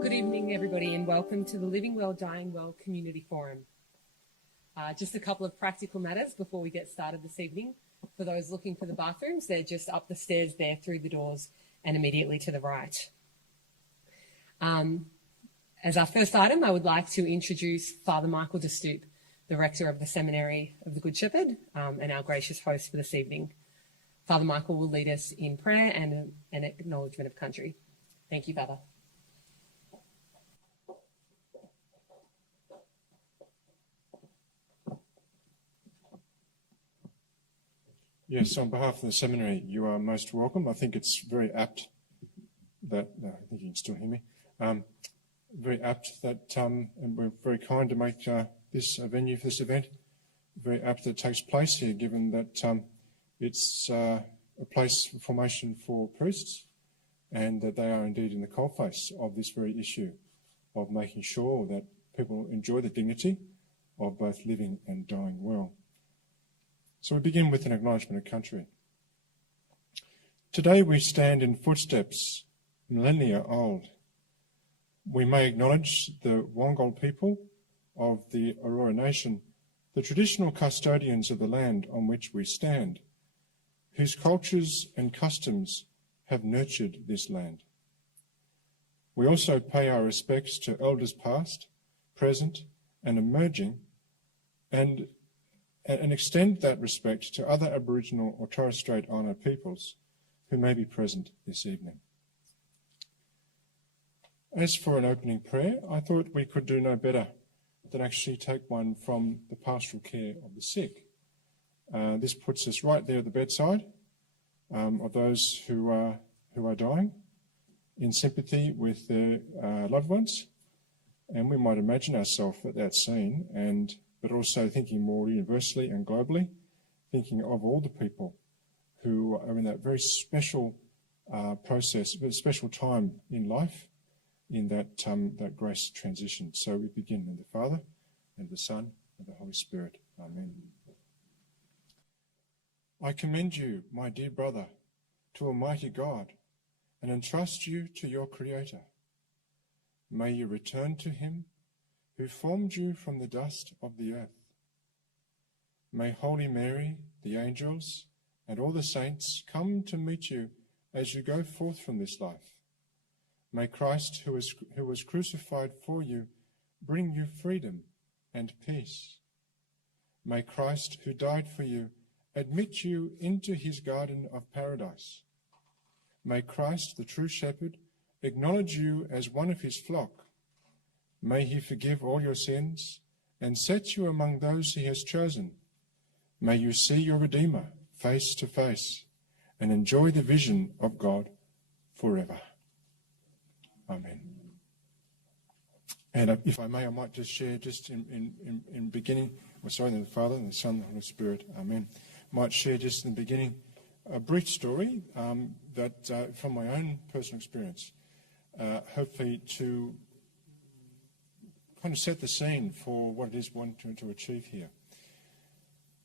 Good evening, everybody, and welcome to the Living Well, Dying Well Community Forum. Just a couple of practical matters before we get started this evening. For those looking for the bathrooms, they're just up the stairs there through the doors and immediately to the right. As our first item, I would like to introduce Father Michael de Stoop, the Rector of the Seminary of the Good Shepherd, and our gracious host for this evening. Father Michael will lead us in prayer and an acknowledgement of country. Thank you, Father. Yes, on behalf of the seminary, you are most welcome. I think it's very apt that, I think you can still hear me, very apt that, and we're very kind to make this a venue for this event, very apt that it takes place here, given that it's a place of formation for priests, and that they are indeed in the coalface of this very issue of making sure that people enjoy the dignity of both living and dying well. So we begin with an acknowledgement of country. Today we stand in footsteps millennia old. We may acknowledge the Wongal people of the Aurora Nation, the traditional custodians of the land on which we stand, whose cultures and customs have nurtured this land. We also pay our respects to elders past, present and emerging, and extend that respect to other Aboriginal or Torres Strait Islander peoples who may be present this evening. As for an opening prayer, I thought we could do no better than actually take one from the pastoral care of the sick. This puts us right there at the bedside of those who are dying, in sympathy with their loved ones, and we might imagine ourselves at that scene, but also thinking more universally and globally, thinking of all the people who are in that very special process, very special time in life, in that grace transition. So we begin in the Father, and the Son, and the Holy Spirit. Amen. I commend you, my dear brother, to Almighty God, and entrust you to your Creator. May you return to him who formed you from the dust of the earth. May Holy Mary, the angels, and all the saints come to meet you as you go forth from this life. May Christ, who was crucified for you, bring you freedom and peace. May Christ, who died for you, admit you into his garden of paradise. May Christ, the true shepherd, acknowledge you as one of his flock. May he forgive all your sins and set you among those he has chosen. May you see your Redeemer face to face and enjoy the vision of God forever. Amen. And if I may, I might just share just in beginning, the Father and the Son and the Holy Spirit. Amen. Might share just in the beginning a brief story that from my own personal experience, hopefully to kind of set the scene for what it is we want to achieve here.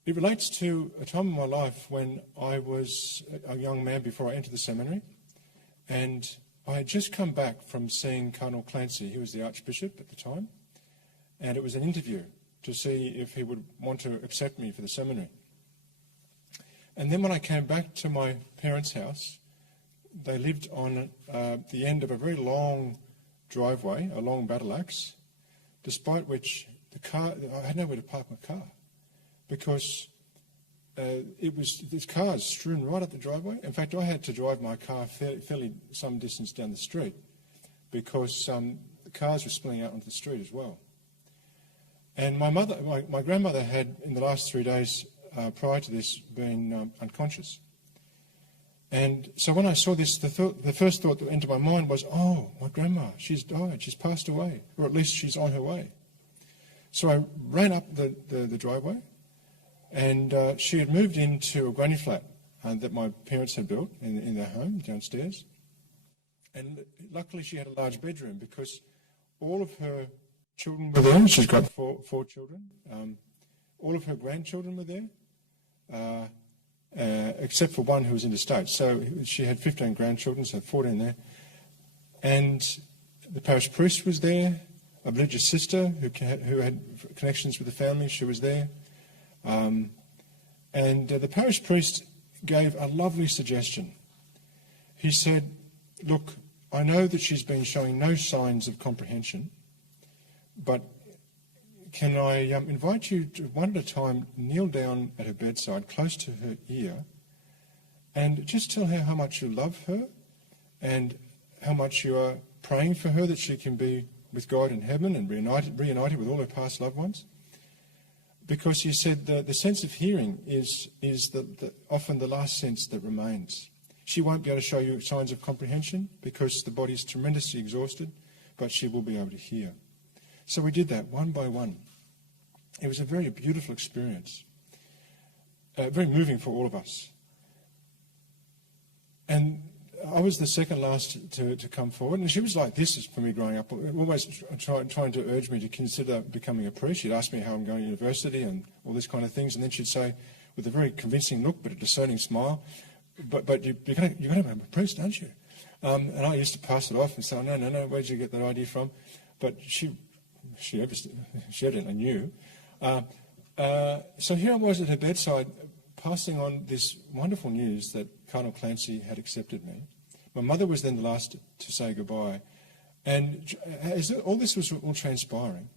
It relates to a time in my life when I was a young man before I entered the seminary, and I had just come back from seeing Cardinal Clancy. He was the Archbishop at the time, and it was an interview to see if he would want to accept me for the seminary. And then when I came back to my parents' house, they lived on the end of a very long driveway, a long battle axe, despite which I had nowhere to park my car, because there's cars strewn right up the driveway. In fact, I had to drive my car fairly some distance down the street because the cars were spilling out onto the street as well. And my grandmother had, in the last 3 days prior to this, been unconscious. And so when I saw this, the first thought that entered my mind was, oh, my grandma, she's died, she's passed away, or at least she's on her way. So I ran up the driveway, and she had moved into a granny flat that my parents had built in their home downstairs. And luckily she had a large bedroom because all of her children were there. She's got four children. All of her grandchildren were there. Except for one who was in the States. So she had 15 grandchildren, so 14 there. And The parish priest was there. A religious sister who had connections with the family, she was there. And the parish priest gave a lovely suggestion. He said, look, I know that she's been showing no signs of comprehension, but can I invite you to, one at a time, kneel down at her bedside, close to her ear, and just tell her how much you love her and how much you are praying for her that she can be with God in heaven and reunited with all her past loved ones. Because he said the sense of hearing is often the last sense that remains. She won't be able to show you signs of comprehension because the body is tremendously exhausted, but she will be able to hear. So we did that one by one. It was a very beautiful experience, very moving for all of us. And I was the second last to come forward, and she was like this for me growing up, always trying to urge me to consider becoming a priest. She'd ask me how I'm going to university and all these kind of things, and then she'd say, with a very convincing look but a discerning smile, but you're going to become a priest, aren't you? And I used to pass it off and say, no, where did you get that idea from? But she evidently knew. So here I was at her bedside, passing on this wonderful news that Cardinal Clancy had accepted me. My mother was then the last to say goodbye. And as all this was all transpiring,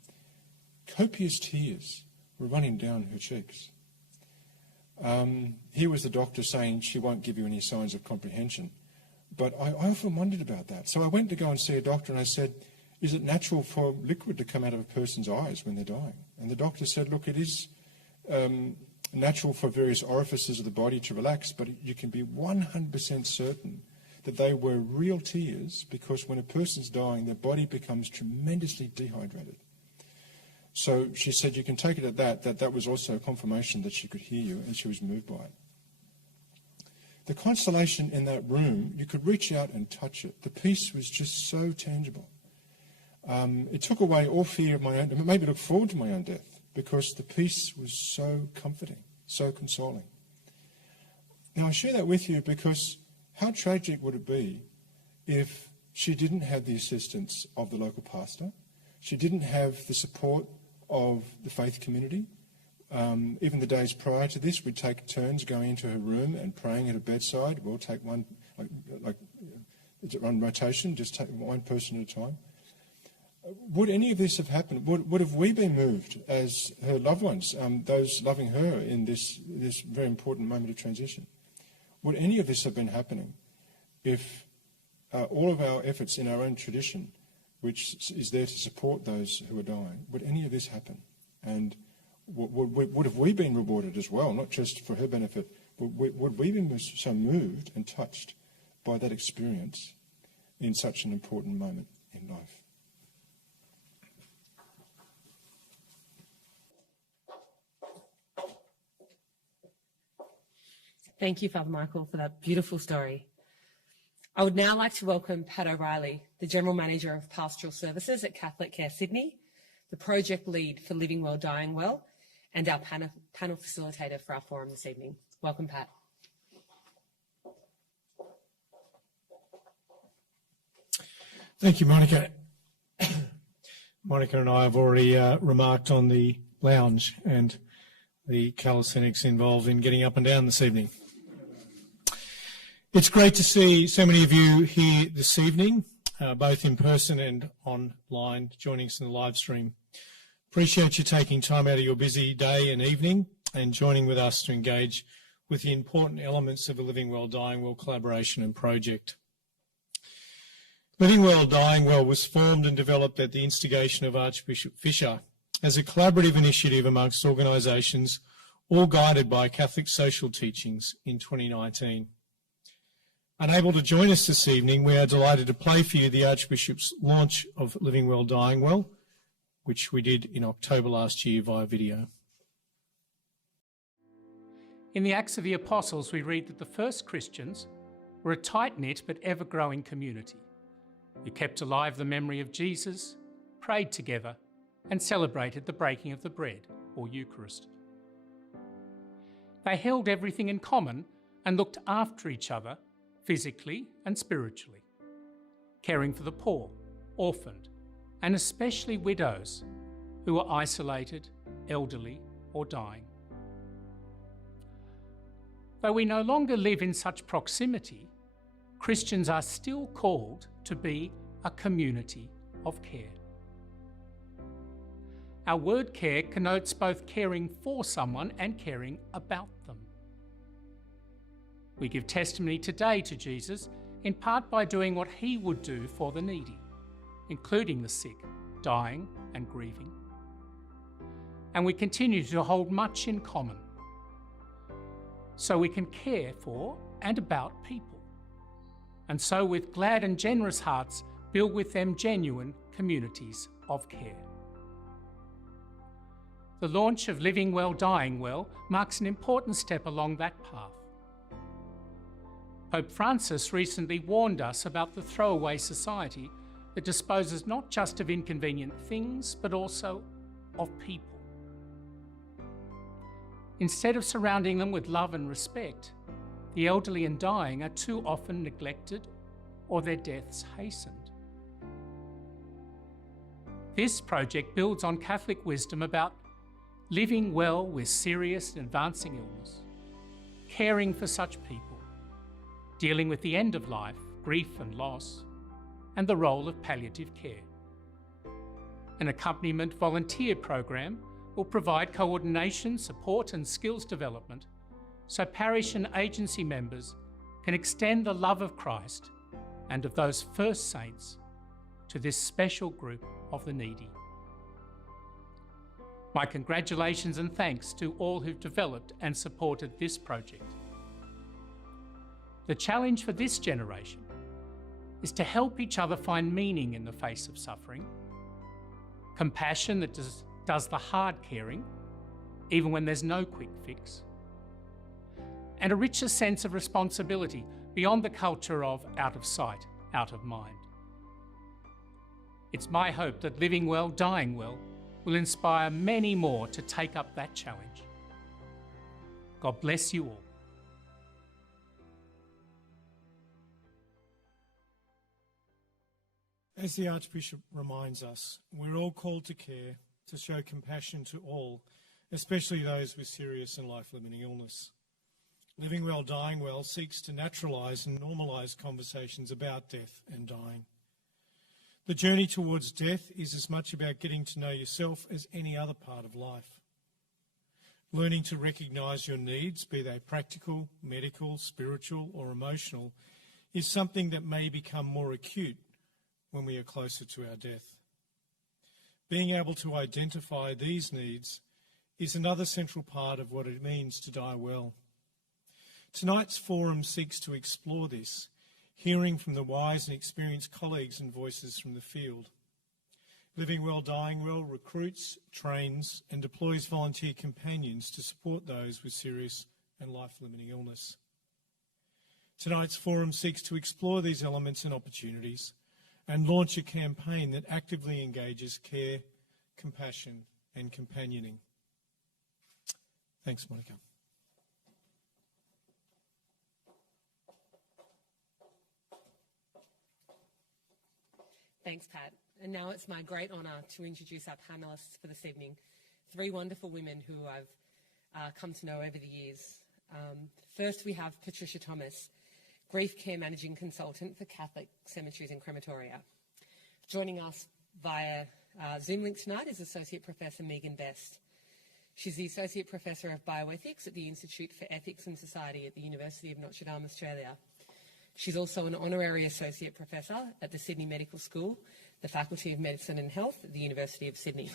copious tears were running down her cheeks. Here was the doctor saying she won't give you any signs of comprehension. But I often wondered about that. So I went to go and see a doctor and I said, is it natural for liquid to come out of a person's eyes when they're dying? And the doctor said, look, it is natural for various orifices of the body to relax, but you can be 100% certain that they were real tears, because when a person's dying, their body becomes tremendously dehydrated. So she said, you can take it at that was also a confirmation that she could hear you, and she was moved by it. The consolation in that room, you could reach out and touch it. The peace was just so tangible. It took away all fear of my own, it made me look forward to my own death, because the peace was so comforting, so consoling. Now I share that with you because how tragic would it be if she didn't have the assistance of the local pastor, she didn't have the support of the faith community. Even the days prior to this, we'd take turns going into her room and praying at her bedside. We'll take one, like on rotation, just take one person at a time. Would any of this have happened? Would have we been moved as her loved ones, those loving her in this very important moment of transition? Would any of this have been happening if all of our efforts in our own tradition, which is there to support those who are dying, would any of this happen? And would have we been rewarded as well, not just for her benefit, but would we be so moved and touched by that experience in such an important moment in life? Thank you, Father Michael, for that beautiful story. I would now like to welcome Pat O'Reilly, the General Manager of Pastoral Services at Catholic Care Sydney, the project lead for Living Well, Dying Well, and our panel facilitator for our forum this evening. Welcome, Pat. Thank you, Monica. Monica and I have already remarked on the lounge and the calisthenics involved in getting up and down this evening. It's great to see so many of you here this evening, both in person and online, joining us in the live stream. Appreciate you taking time out of your busy day and evening and joining with us to engage with the important elements of a Living Well, Dying Well collaboration and project. Living Well, Dying Well was formed and developed at the instigation of Archbishop Fisher as a collaborative initiative amongst organisations, all guided by Catholic social teachings in 2019. Unable to join us this evening, we are delighted to play for you the Archbishop's launch of Living Well, Dying Well, which we did in October last year via video. In the Acts of the Apostles, we read that the first Christians were a tight-knit but ever-growing community who kept alive the memory of Jesus, prayed together, and celebrated the breaking of the bread, or Eucharist. They held everything in common and looked after each other physically and spiritually, caring for the poor, orphaned, and especially widows who are isolated, elderly, or dying. Though we no longer live in such proximity, Christians are still called to be a community of care. Our word care connotes both caring for someone and caring about them. We give testimony today to Jesus in part by doing what he would do for the needy, including the sick, dying and grieving. And we continue to hold much in common, so we can care for and about people, and so with glad and generous hearts build with them genuine communities of care. The launch of Living Well, Dying Well marks an important step along that path. Pope Francis recently warned us about the throwaway society that disposes not just of inconvenient things, but also of people. Instead of surrounding them with love and respect, the elderly and dying are too often neglected or their deaths hastened. This project builds on Catholic wisdom about living well with serious and advancing illness, caring for such people, dealing with the end of life, grief and loss, and the role of palliative care. An accompaniment volunteer program will provide coordination, support and skills development so parish and agency members can extend the love of Christ and of those first saints to this special group of the needy. My congratulations and thanks to all who've developed and supported this project. The challenge for this generation is to help each other find meaning in the face of suffering, compassion that does the hard caring, even when there's no quick fix, and a richer sense of responsibility beyond the culture of out of sight, out of mind. It's my hope that Living Well, Dying Well will inspire many more to take up that challenge. God bless you all. As the Archbishop reminds us, we're all called to care, to show compassion to all, especially those with serious and life-limiting illness. Living Well, Dying Well seeks to naturalise and normalise conversations about death and dying. The journey towards death is as much about getting to know yourself as any other part of life. Learning to recognise your needs, be they practical, medical, spiritual or emotional, is something that may become more acute when we are closer to our death. Being able to identify these needs is another central part of what it means to die well. Tonight's forum seeks to explore this, hearing from the wise and experienced colleagues and voices from the field. Living Well, Dying Well recruits, trains and deploys volunteer companions to support those with serious and life-limiting illness. Tonight's forum seeks to explore these elements and opportunities and launch a campaign that actively engages care, compassion and companioning. Thanks, Monica. Thanks, Pat. And now it's my great honour to introduce our panellists for this evening, three wonderful women who I've come to know over the years. First, we have Patricia Thomas, Grief Care Managing Consultant for Catholic Cemeteries and Crematoria. Joining us via Zoom link tonight is Associate Professor Megan Best. She's the Associate Professor of Bioethics at the Institute for Ethics and Society at the University of Notre Dame, Australia. She's also an Honorary Associate Professor at the Sydney Medical School, the Faculty of Medicine and Health at the University of Sydney.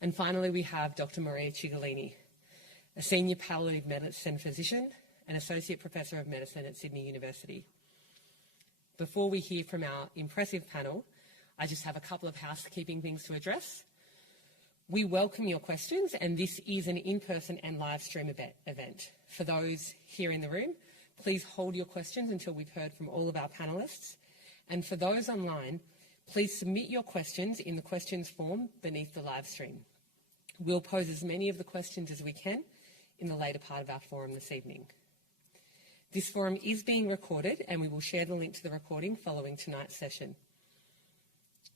And finally, we have Dr. Maria Cigolini, a Senior Palliative Medicine Physician and Associate Professor of Medicine at Sydney University. Before we hear from our impressive panel, I just have a couple of housekeeping things to address. We welcome your questions, and this is an in-person and live stream event. For those here in the room, please hold your questions until we've heard from all of our panellists. And for those online, please submit your questions in the questions form beneath the live stream. We'll pose as many of the questions as we can in the later part of our forum this evening. This forum is being recorded, and we will share the link to the recording following tonight's session.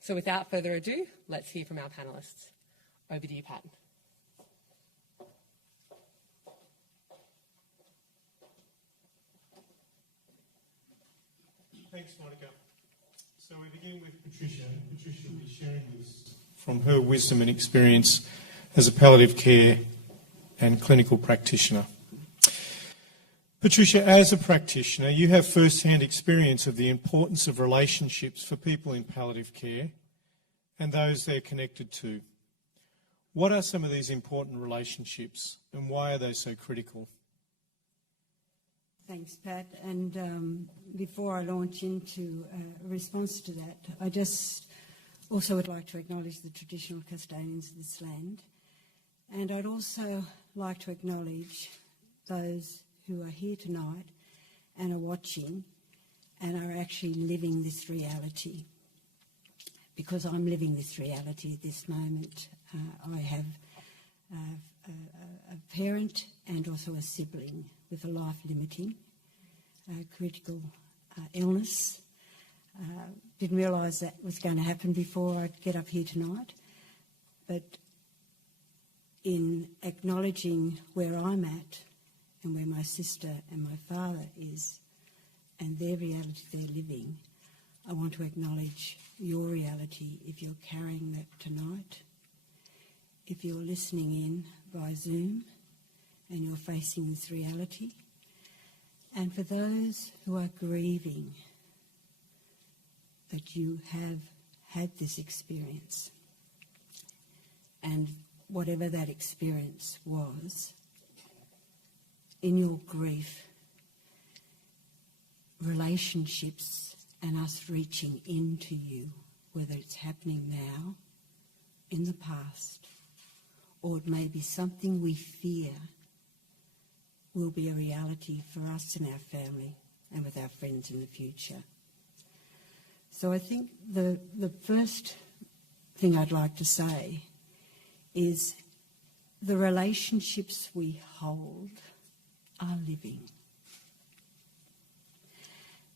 So without further ado, let's hear from our panellists. Over to you, Pat. Thanks, Monica. So we begin with Patricia. Patricia will be sharing with us from her wisdom and experience as a palliative care and clinical practitioner. Patricia, as a practitioner, you have first-hand experience of the importance of relationships for people in palliative care and those they're connected to. What are some of these important relationships and why are they so critical? Thanks, Pat. And before I launch into a response to that, I just also would like to acknowledge the traditional custodians of this land. And I'd also like to acknowledge those who are here tonight and are watching and are actually living this reality. Because I'm living this reality at this moment. I have a parent and also a sibling with a life-limiting critical illness. Didn't realise that was going to happen before I'd get up here tonight. But in acknowledging where I'm at and where my sister and my father is and their reality they're living, I want to acknowledge your reality if you're carrying that tonight. If you're listening in by Zoom and you're facing this reality. And for those who are grieving that you have had this experience and whatever that experience was, in your grief, relationships and us reaching into you, whether it's happening now, in the past, or it may be something we fear will be a reality for us and our family and with our friends in the future. So I think the first thing I'd like to say is the relationships we hold are living.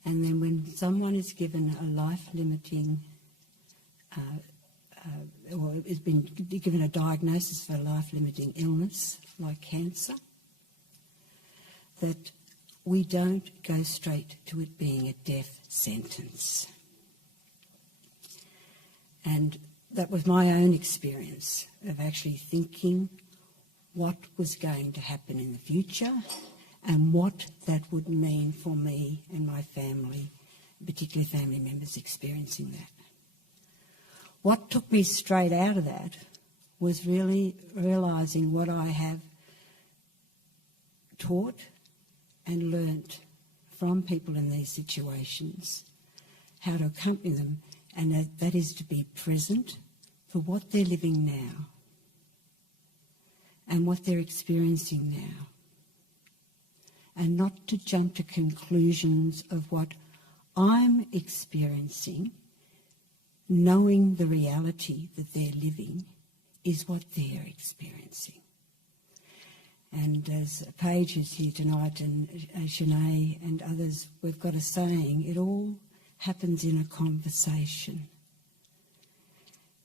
And then when someone is given a life-limiting or has been given a diagnosis for a life-limiting illness like cancer, that we don't go straight to it being a death sentence. And that was my own experience of actually thinking what was going to happen in the future and what that would mean for me and my family, particularly family members experiencing that. What took me straight out of that was really realising what I have taught and learnt from people in these situations, how to accompany them, and that is to be present for what they're living now and what they're experiencing now, and not to jump to conclusions of what I'm experiencing, knowing the reality that they're living is what they're experiencing. And as Paige is here tonight and Shanae and others, we've got a saying, it all happens in a conversation.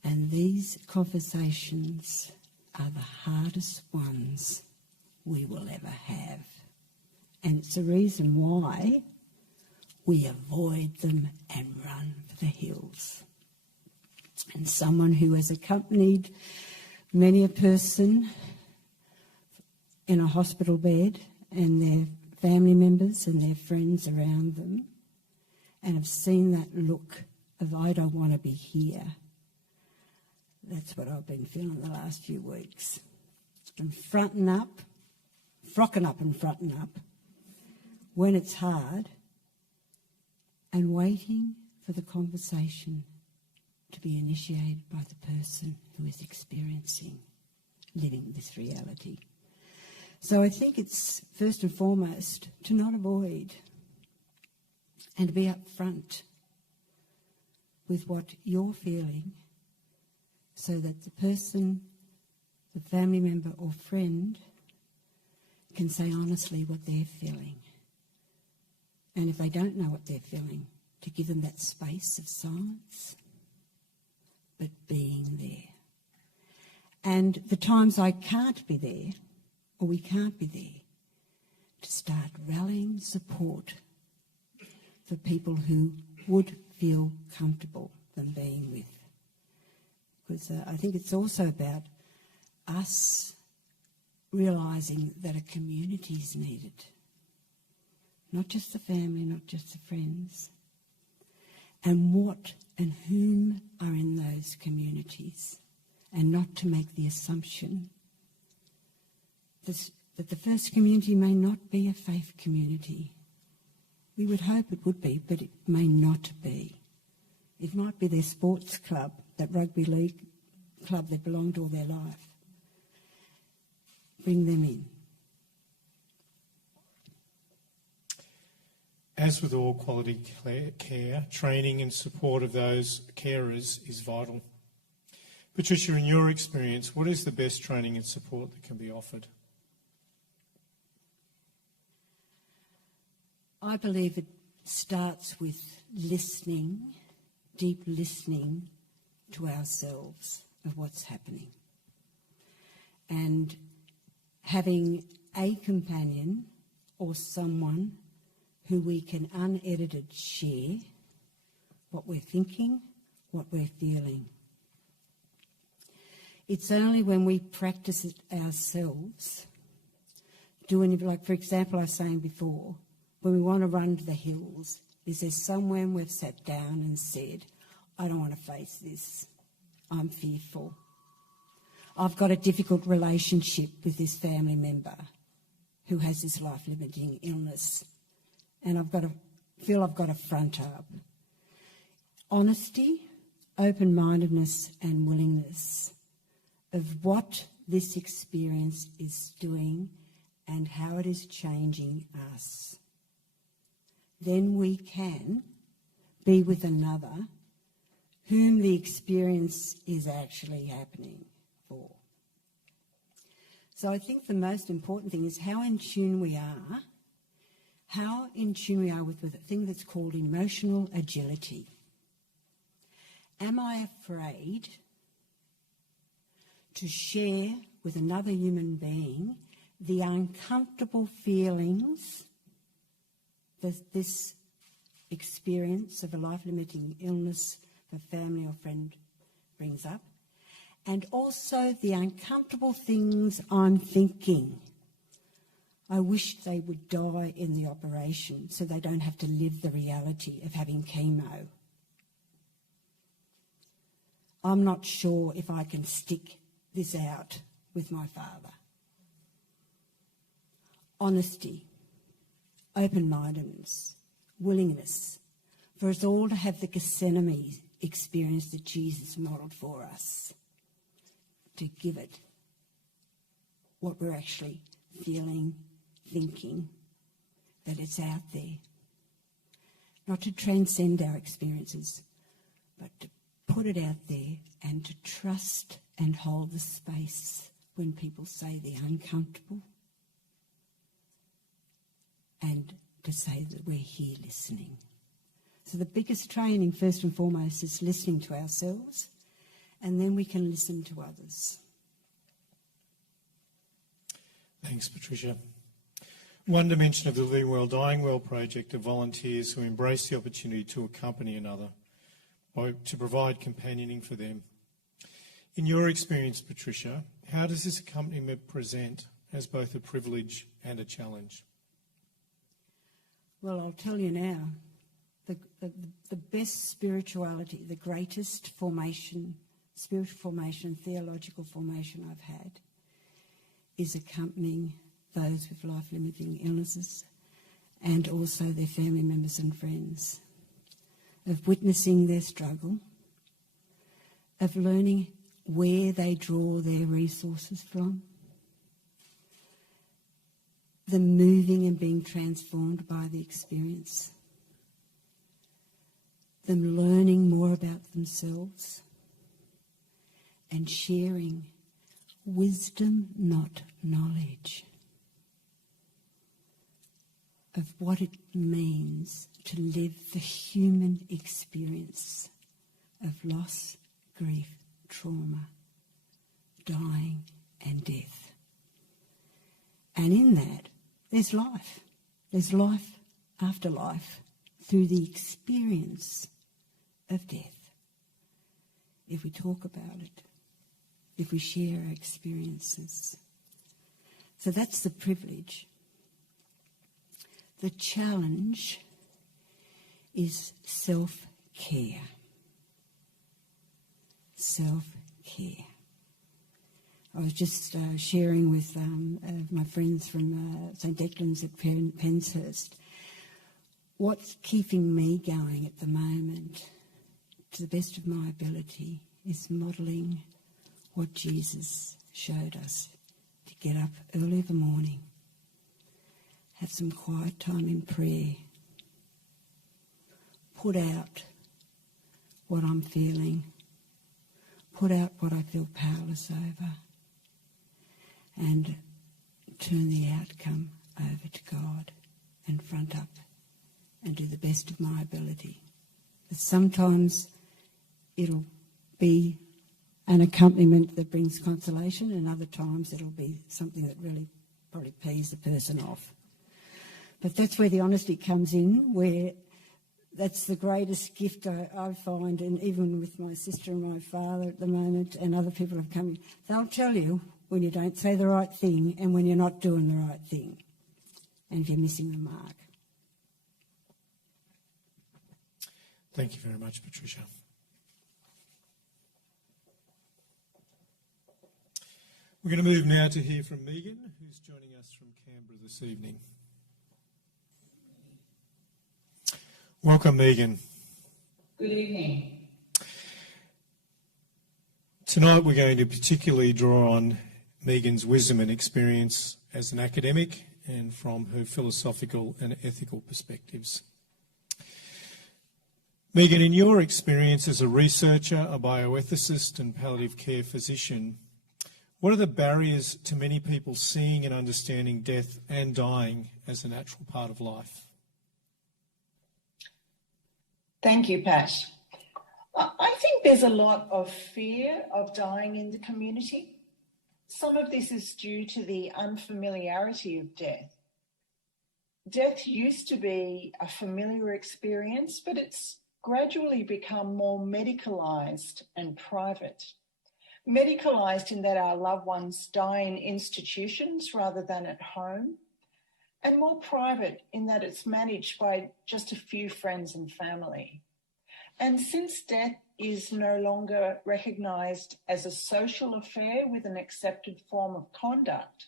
And these conversations are the hardest ones we will ever have. And it's the reason why we avoid them and run for the hills. And someone who has accompanied many a person in a hospital bed and their family members and their friends around them, and have seen that look of I don't want to be here. That's what I've been feeling the last few weeks. And frocking up and fronting up when it's hard, and waiting for the conversation to be initiated by the person who is experiencing, living this reality. So I think it's first and foremost to not avoid and to be upfront with what you're feeling so that the person, the family member or friend can say honestly what they're feeling. And if they don't know what they're feeling, to give them that space of silence And the times I can't be there, or we can't be there, to start rallying support for people who would feel comfortable them being with. Because I think it's also about us realising that a community is needed. Not just the family, not just the friends. And what and whom are in those communities. And not to make the assumption that the first community may not be a faith community. We would hope it would be, but it may not be. It might be their sports club, that rugby league club they've belonged to all their life. Bring them in. As with all quality care, training and support of those carers is vital. Patricia, in your experience, what is the best training and support that can be offered? I believe it starts with listening, deep listening to ourselves of what's happening. And having a companion or someone who we can unedited share what we're thinking, what we're feeling. It's only when we practice it ourselves, doing it, like for example I was saying before, when we want to run to the hills, is there somewhere we've sat down and said, I don't want to face this, I'm fearful. I've got a difficult relationship with this family member who has this life-limiting illness, and I've got to front up. Honesty, open-mindedness and willingness of what this experience is doing and how it is changing us. Then we can be with another whom the experience is actually happening for. So I think the most important thing is how in tune we are with the thing that's called emotional agility. Am I afraid to share with another human being the uncomfortable feelings that this experience of a life-limiting illness a family or friend brings up, and also the uncomfortable things I'm thinking? I wish they would die in the operation so they don't have to live the reality of having chemo. I'm not sure if I can stick this out with my father. Honesty, open-mindedness, willingness for us all to have the Gethsemane experience that Jesus modelled for us, to give it what we're actually feeling, thinking, that it's out there. Not to transcend our experiences, but to put it out there and to trust and hold the space when people say they're uncomfortable, and to say that we're here listening. So the biggest training, first and foremost, is listening to ourselves, and then we can listen to others. Thanks, Patricia. One dimension of the Living Well, Dying Well project are volunteers who embrace the opportunity to accompany another, to provide companioning for them. In your experience, Patricia, how does this accompaniment present as both a privilege and a challenge? Well, I'll tell you now, the best spirituality, the greatest formation, spiritual formation, theological formation I've had is accompanying those with life-limiting illnesses and also their family members and friends, of witnessing their struggle, of learning where they draw their resources from, them moving and being transformed by the experience, them learning more about themselves and sharing wisdom, not knowledge, of what it means to live the human experience of loss, grief, trauma, dying and death. And in that, there's life. There's life after life through the experience of death. If we talk about it, if we share our experiences. So that's the privilege. The challenge is self-care. Self-care. I was just sharing with my friends from St Declan's at Penshurst. What's keeping me going at the moment, to the best of my ability, is modelling what Jesus showed us. To get up early in the morning, have some quiet time in prayer, put out what I'm feeling, put out what I feel powerless over, and turn the outcome over to God and front up and do the best of my ability. But sometimes it'll be an accompaniment that brings consolation, and other times it'll be something that really probably pees the person off. But that's where the honesty comes in, where that's the greatest gift I find, and even with my sister and my father at the moment, and other people have come in, they'll tell you when you don't say the right thing and when you're not doing the right thing, and if you're missing the mark. Thank you very much, Patricia. We're going to move now to hear from Megan, who's joining us from Canberra this evening. Welcome, Megan. Good evening. Tonight we're going to particularly draw on Megan's wisdom and experience as an academic and from her philosophical and ethical perspectives. Megan, in your experience as a researcher, a bioethicist and palliative care physician, what are the barriers to many people seeing and understanding death and dying as a natural part of life? Thank you, Pat. I think there's a lot of fear of dying in the community. Some of this is due to the unfamiliarity of death. Death used to be a familiar experience, but it's gradually become more medicalised and private. Medicalised in that our loved ones die in institutions rather than at home, and more private in that it's managed by just a few friends and family. And since death is no longer recognised as a social affair with an accepted form of conduct,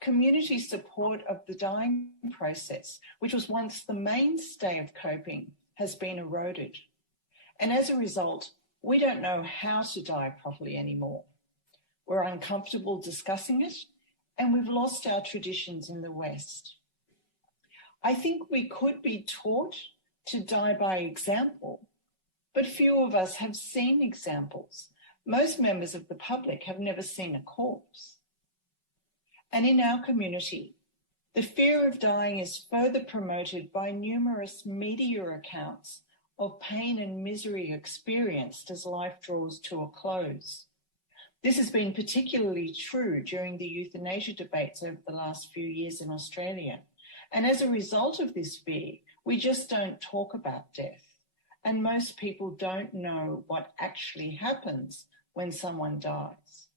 community support of the dying process, which was once the mainstay of coping, has been eroded. And as a result, we don't know how to die properly anymore. We're uncomfortable discussing it, and we've lost our traditions in the West. I think we could be taught to die by example, but few of us have seen examples. Most members of the public have never seen a corpse. And in our community, the fear of dying is further promoted by numerous media accounts of pain and misery experienced as life draws to a close. This has been particularly true during the euthanasia debates over the last few years in Australia. And as a result of this fear, we just don't talk about death. And most people don't know what actually happens when someone dies.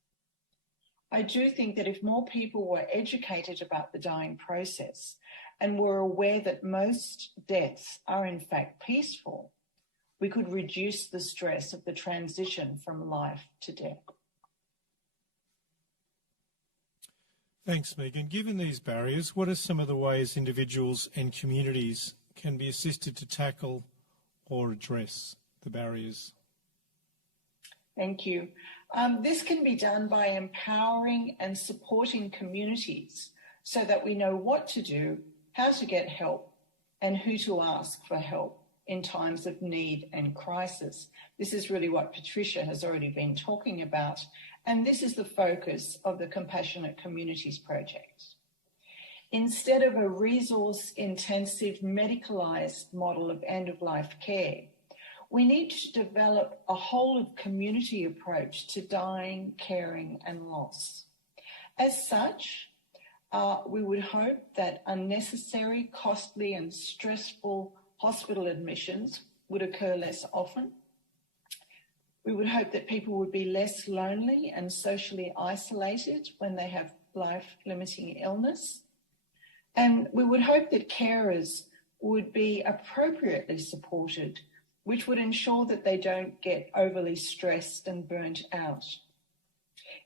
I do think that if more people were educated about the dying process and were aware that most deaths are in fact peaceful, we could reduce the stress of the transition from life to death. Thanks, Megan. Given these barriers, what are some of the ways individuals and communities can be assisted to tackle or address the barriers? Thank you. This can be done by empowering and supporting communities so that we know what to do, how to get help, and who to ask for help in times of need and crisis. This is really what Patricia has already been talking about, and this is the focus of the Compassionate Communities Project. Instead of a resource-intensive, medicalised model of end-of-life care, We need to develop a whole of community approach to dying, caring and loss. As such, we would hope that unnecessary, costly and stressful hospital admissions would occur less often. We would hope that people would be less lonely and socially isolated when they have life-limiting illness. And we would hope that carers would be appropriately supported, which would ensure that they don't get overly stressed and burnt out.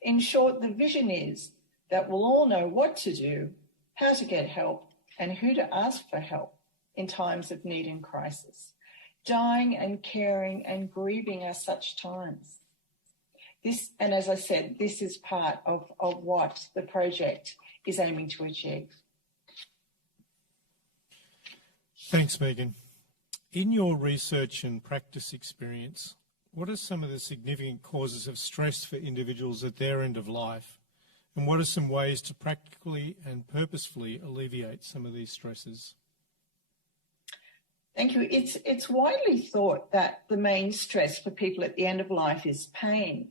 In short, the vision is that we'll all know what to do, how to get help, and who to ask for help in times of need and crisis. Dying and caring and grieving are such times. This, and as I said, this is part of what the project is aiming to achieve. Thanks, Megan. In your research and practice experience, what are some of the significant causes of stress for individuals at their end of life? And what are some ways to practically and purposefully alleviate some of these stresses? Thank you. It's widely thought that the main stress for people at the end of life is pain.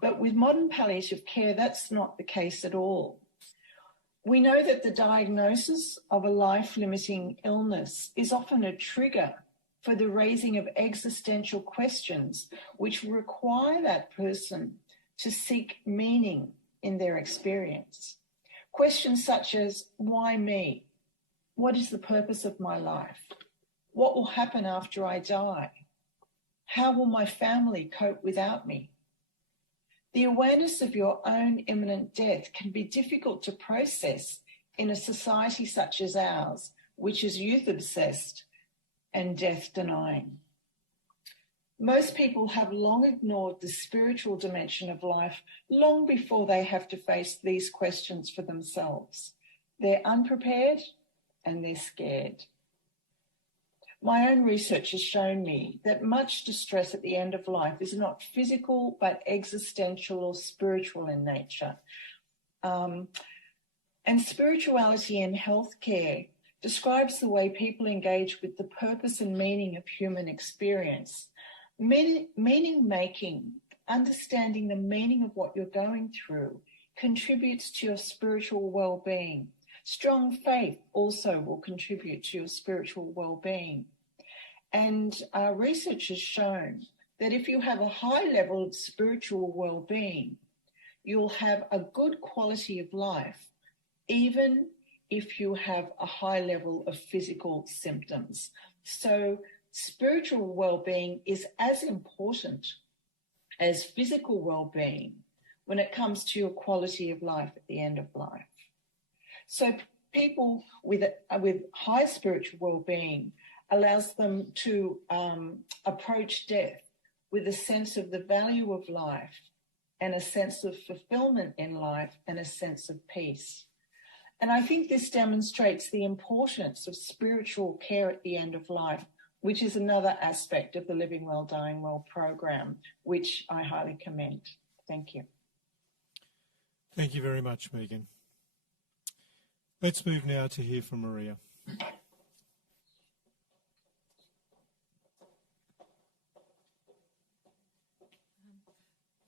But with modern palliative care, that's not the case at all. We know that the diagnosis of a life-limiting illness is often a trigger for the raising of existential questions which require that person to seek meaning in their experience. Questions such as, why me? What is the purpose of my life? What will happen after I die? How will my family cope without me? The awareness of your own imminent death can be difficult to process in a society such as ours, which is youth-obsessed and death-denying. Most people have long ignored the spiritual dimension of life long before they have to face these questions for themselves. They're unprepared and they're scared. My own research has shown me that much distress at the end of life is not physical, but existential or spiritual in nature. And spirituality in healthcare describes the way people engage with the purpose and meaning of human experience. Meaning making, understanding the meaning of what you're going through, contributes to your spiritual well-being. Strong faith also will contribute to your spiritual well-being. And research has shown that if you have a high level of spiritual well-being, you'll have a good quality of life, even if you have a high level of physical symptoms. So spiritual well-being is as important as physical well-being when it comes to your quality of life at the end of life. So people with high spiritual well-being allows them to approach death with a sense of the value of life and a sense of fulfillment in life and a sense of peace. And I think this demonstrates the importance of spiritual care at the end of life, which is another aspect of the Living Well, Dying Well program, which I highly commend. Thank you. Thank you very much, Megan. Let's move now to hear from Maria.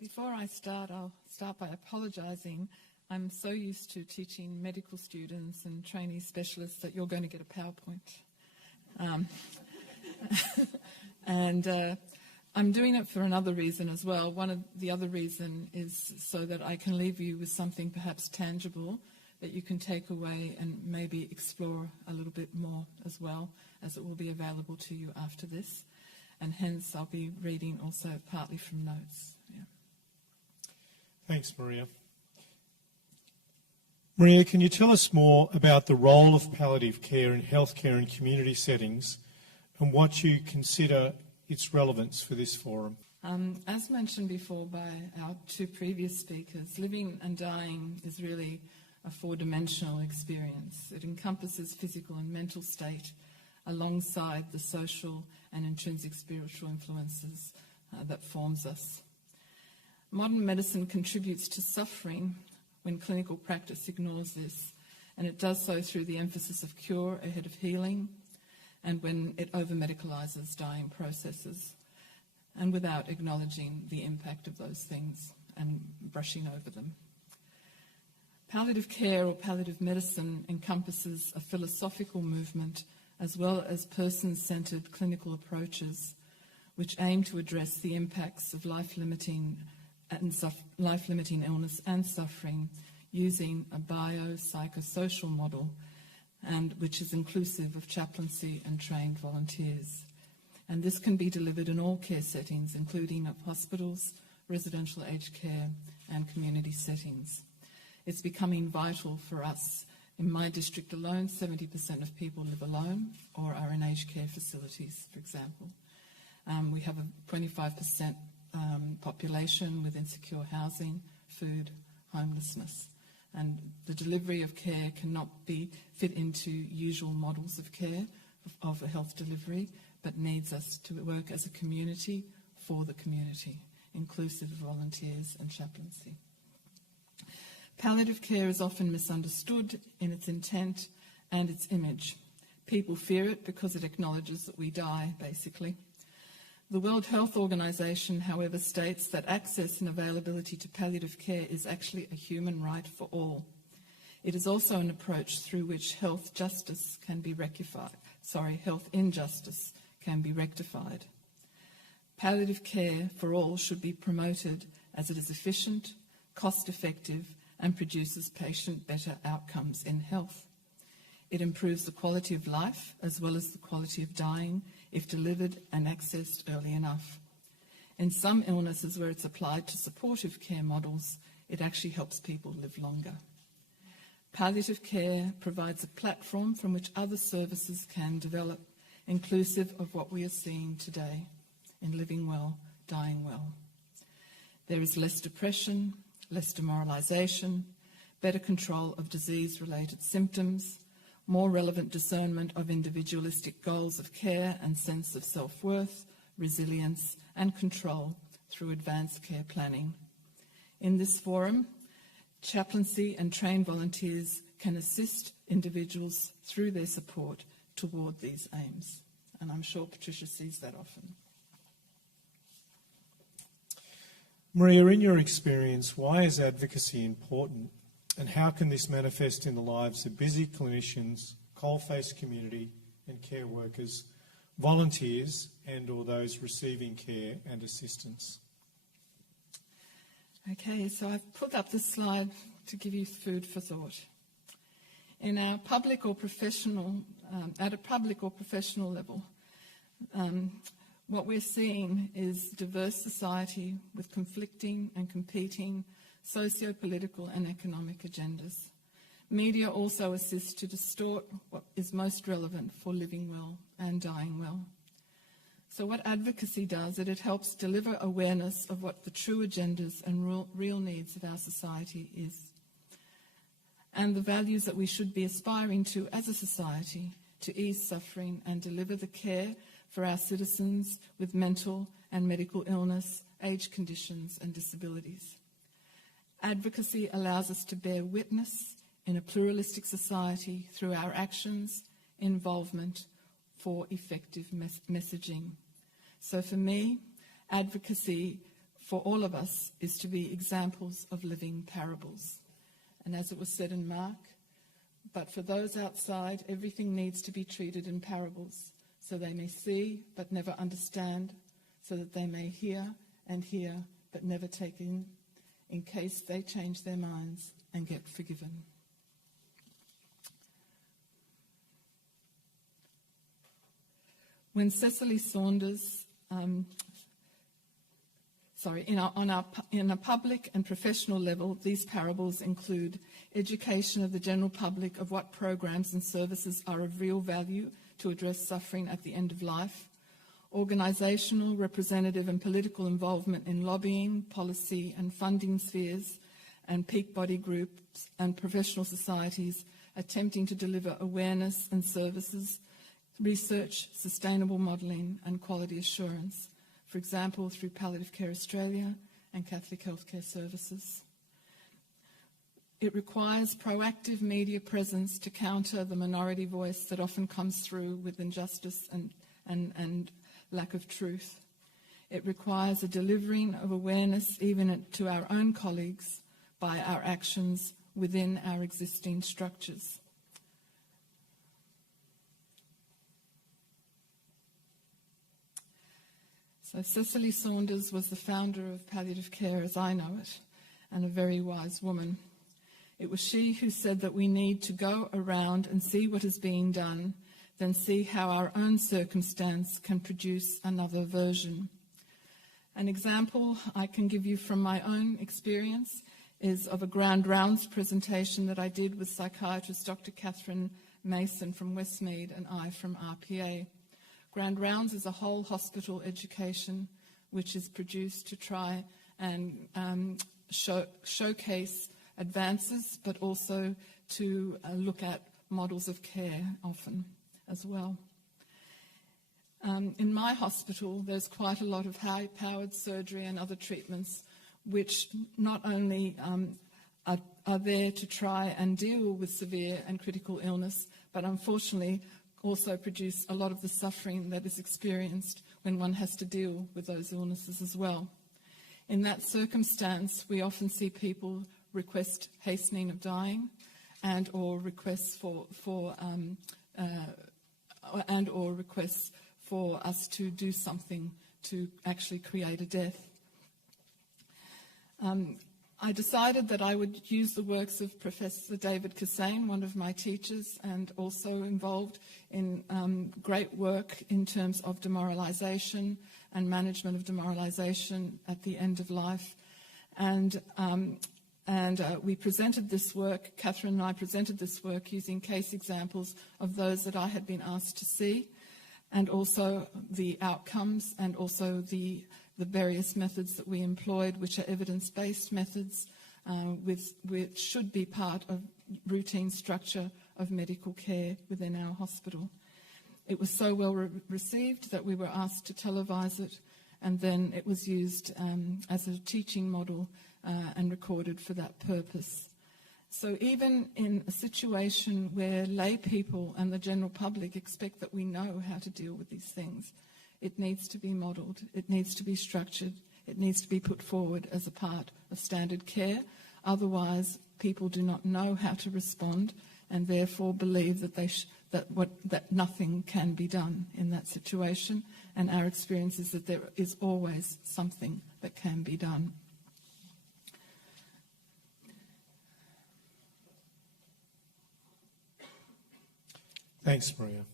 Before I start, I'll start by apologising. I'm so used to teaching medical students and trainee specialists that you're going to get a PowerPoint. And I'm doing it for another reason as well. One of the other reason is so that I can leave you with something perhaps tangible that you can take away and maybe explore a little bit more as well, as it will be available to you after this. And hence I'll be reading also partly from notes. Yeah. Thanks, Maria. Maria, can you tell us more about the role of palliative care in healthcare and community settings and what you consider its relevance for this forum? As mentioned before by our two previous speakers, living and dying is really a four-dimensional experience. It encompasses physical and mental state alongside the social and intrinsic spiritual influences that forms us. Modern medicine contributes to suffering when clinical practice ignores this, and it does so through the emphasis of cure ahead of healing and when it over-medicalises dying processes. and without acknowledging the impact of those things and brushing over them. Palliative care or palliative medicine encompasses a philosophical movement as well as person-centred clinical approaches which aim to address the impacts of life-limiting illness and suffering using a biopsychosocial model, and which is inclusive of chaplaincy and trained volunteers. And this can be delivered in all care settings, including of hospitals, residential aged care and community settings. It's becoming vital for us. In my district alone, 70% of people live alone or are in aged care facilities, for example. We have a 25% population with insecure housing, food, homelessness. And the delivery of care cannot be fit into usual models of care, of a health delivery, but needs us to work as a community for the community, inclusive of volunteers and chaplaincy. Palliative care is often misunderstood in its intent and its image. People fear it because it acknowledges that we die, basically. The World Health Organization, however, states that access and availability to palliative care is actually a human right for all. It is also an approach through which health injustice can be rectified. Palliative care for all should be promoted as it is efficient, cost-effective, and produces patient-better outcomes in health. It improves the quality of life as well as the quality of dying if delivered and accessed early enough. In some illnesses where it's applied to supportive care models, it actually helps people live longer. Palliative care provides a platform from which other services can develop, inclusive of what we are seeing today in living well, dying well. There is less depression, less demoralisation, better control of disease-related symptoms, more relevant discernment of individualistic goals of care and sense of self-worth, resilience and control through advanced care planning. In this forum, chaplaincy and trained volunteers can assist individuals through their support toward these aims. And I'm sure Patricia sees that often. Maria, in your experience, why is advocacy important, and how can this manifest in the lives of busy clinicians, coalface community and care workers, volunteers and or those receiving care and assistance? Okay, so I've put up this slide to give you food for thought. In our public or professional, at a public or professional level, what we're seeing is diverse society with conflicting and competing socio-political and economic agendas. Media also assists to distort what is most relevant for living well and dying well. So what advocacy does, it helps deliver awareness of what the true agendas and real needs of our society is, and the values that we should be aspiring to as a society to ease suffering and deliver the care for our citizens with mental and medical illness, age conditions and disabilities. Advocacy allows us to bear witness in a pluralistic society through our actions, involvement for effective messaging. So for me, advocacy for all of us is to be examples of living parables. And as it was said in Mark, but for those outside, everything needs to be treated in parables, so they may see but never understand, so that they may hear but never take in case they change their minds and get forgiven. When Cecily Saunders, in a public and professional level, these parables include education of the general public of what programs and services are of real value to address suffering at the end of life, organisational, representative and political involvement in lobbying, policy and funding spheres, and peak body groups and professional societies attempting to deliver awareness and services, research, sustainable modelling and quality assurance, for example, through Palliative Care Australia and Catholic Healthcare Services. It requires proactive media presence to counter the minority voice that often comes through with injustice and lack of truth. It requires a delivering of awareness even to our own colleagues by our actions within our existing structures. So Cicely Saunders was the founder of palliative care as I know it, and a very wise woman. It was she who said that we need to go around and see what is being done, then see how our own circumstance can produce another version. An example I can give you from my own experience is of a grand rounds presentation that I did with psychiatrist Dr. Catherine Mason from Westmead and I from RPA. Grand rounds is a whole hospital education which is produced to try and showcase advances, but also to look at models of care often as well. In my hospital, there's quite a lot of high-powered surgery and other treatments which not only are there to try and deal with severe and critical illness, but unfortunately also produce a lot of the suffering that is experienced when one has to deal with those illnesses as well. In that circumstance, we often see people request hastening of dying and or requests for us to do something to actually create a death. I decided that I would use the works of Professor David Kassane, one of my teachers, and also involved in great work in terms of demoralisation and management of demoralisation at the end of life. And we presented this work, Catherine and I presented this work using case examples of those that I had been asked to see, and also the outcomes and also the various methods that we employed, which are evidence-based methods, which should be part of routine structure of medical care within our hospital. It was so well received that we were asked to televise it, and then it was used as a teaching model and recorded for that purpose. So even in a situation where lay people and the general public expect that we know how to deal with these things, it needs to be modelled, it needs to be structured, it needs to be put forward as a part of standard care. Otherwise, people do not know how to respond and therefore believe that that nothing can be done in that situation. And our experience is that there is always something that can be done. Thanks, Maria.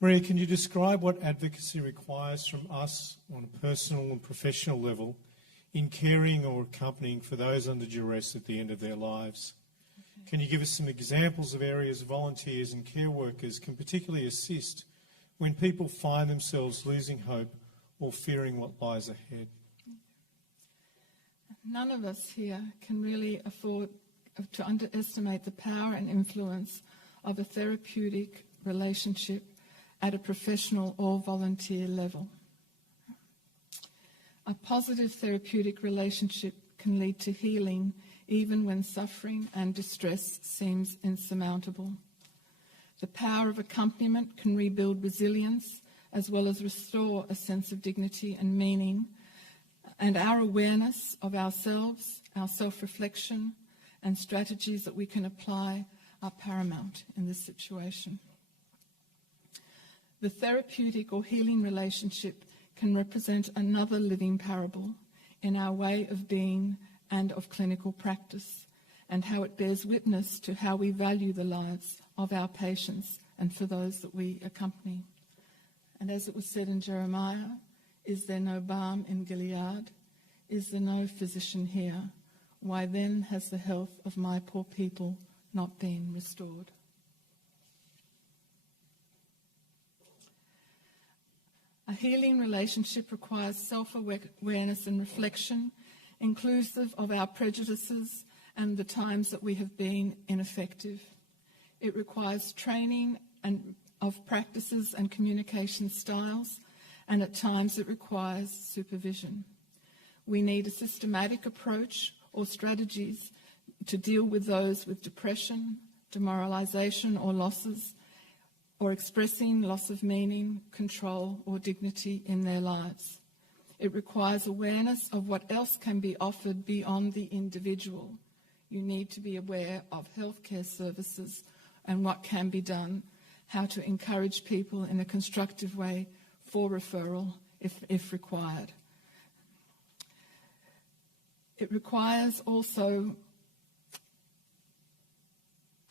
Maria, can you describe what advocacy requires from us on a personal and professional level in caring or accompanying for those under duress at the end of their lives? Okay. Can you give us some examples of areas volunteers and care workers can particularly assist when people find themselves losing hope or fearing what lies ahead? None of us here can really afford to underestimate the power and influence of a therapeutic relationship at a professional or volunteer level. A positive therapeutic relationship can lead to healing even when suffering and distress seems insurmountable. The power of accompaniment can rebuild resilience as well as restore a sense of dignity and meaning, and our awareness of ourselves, our self-reflection and strategies that we can apply are paramount in this situation. The therapeutic or healing relationship can represent another living parable in our way of being and of clinical practice, and how it bears witness to how we value the lives of our patients and for those that we accompany. And as it was said in Jeremiah, is there no balm in Gilead? Is there no physician here? Why then has the health of my poor people not been restored? A healing relationship requires self-awareness and reflection, inclusive of our prejudices and the times that we have been ineffective. It requires training and of practices and communication styles, and at times it requires supervision. We need a systematic approach or strategies to deal with those with depression, demoralisation or losses, or expressing loss of meaning, control or dignity in their lives. It requires awareness of what else can be offered beyond the individual. You need to be aware of healthcare services and what can be done, how to encourage people in a constructive way for referral if required. It requires also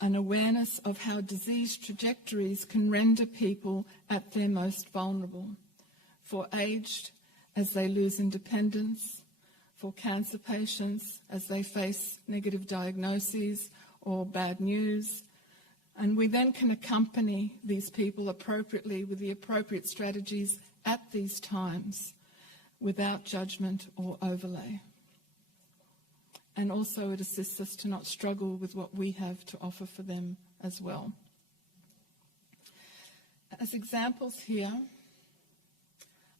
an awareness of how disease trajectories can render people at their most vulnerable. For aged, as they lose independence, for cancer patients as they face negative diagnoses or bad news. And we then can accompany these people appropriately with the appropriate strategies at these times without judgment or overlay. And also it assists us to not struggle with what we have to offer for them as well. As examples here,